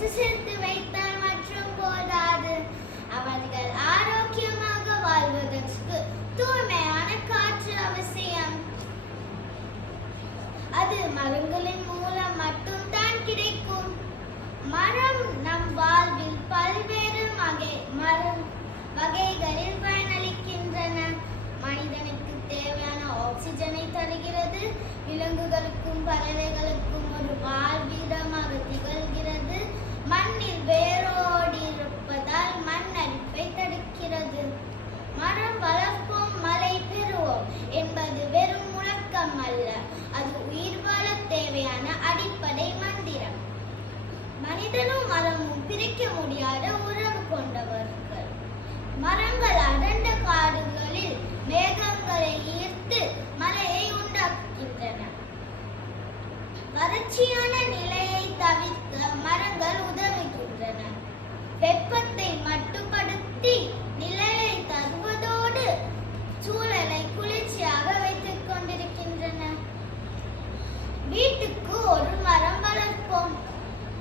சொத்து சேர்த்து வைத்தால் மற்றும் போதாது. அவர்கள் ஆரோக்கியமாக வாழ்வதற்கு தூய்மையான காற்று அவசியம். அது மரங்களின் மூலம் மட்டும்தான் கிடைக்கும். மரம் நம் வாழ்வில் பல்வேறு வகைகளில் பயனளிக்கின்றன. மனிதனுக்கு தேவையான ஆக்சிஜனை தருகிறது. விலங்குகளுக்கும் பறவைகளுக்கும் ஒரு வாழ்விடமாக திகழ்கிறது. மண்ணில் வேரோடி இருப்பதால் மண் அரிப்பை தடுக்கிறது. மரம் வளர்ப்போம் மழை பெறுவோம் என்பது வெறும் முழக்கம் அல்ல, அது உயிர் வாழ தேவையான அடிப்படை மந்திரம். மனிதனும் மரமும் பிரிக்க முடியாத உறவு கொண்டவர்கள். மரங்கள் அடர்ந்த காடுகளில் மேகங்களை ஈர்த்து மழையை உண்டாக்குகின்றன. வறட்சியான நிலையை தவிர்க்க மரங்கள் உதவுகின்றன. வெப்பத்தை மட்டுப்படுத்தி நிழலை தருவதோடு சூழலை குளிர்ச்சியாக வைத்துக் கொண்டிருக்கின்றன. வீட்டுக்கு ஒரு மரம் வளர்ப்போம்.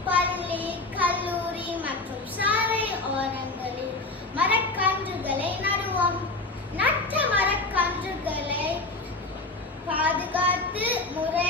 பள்ளி, கல்லூரி மற்றும் சாலை ஓரங்களில் மரக்கன்றுகளை நடுவோம். நட்ட மரக்கன்றுகளை பாதுகாத்து முறை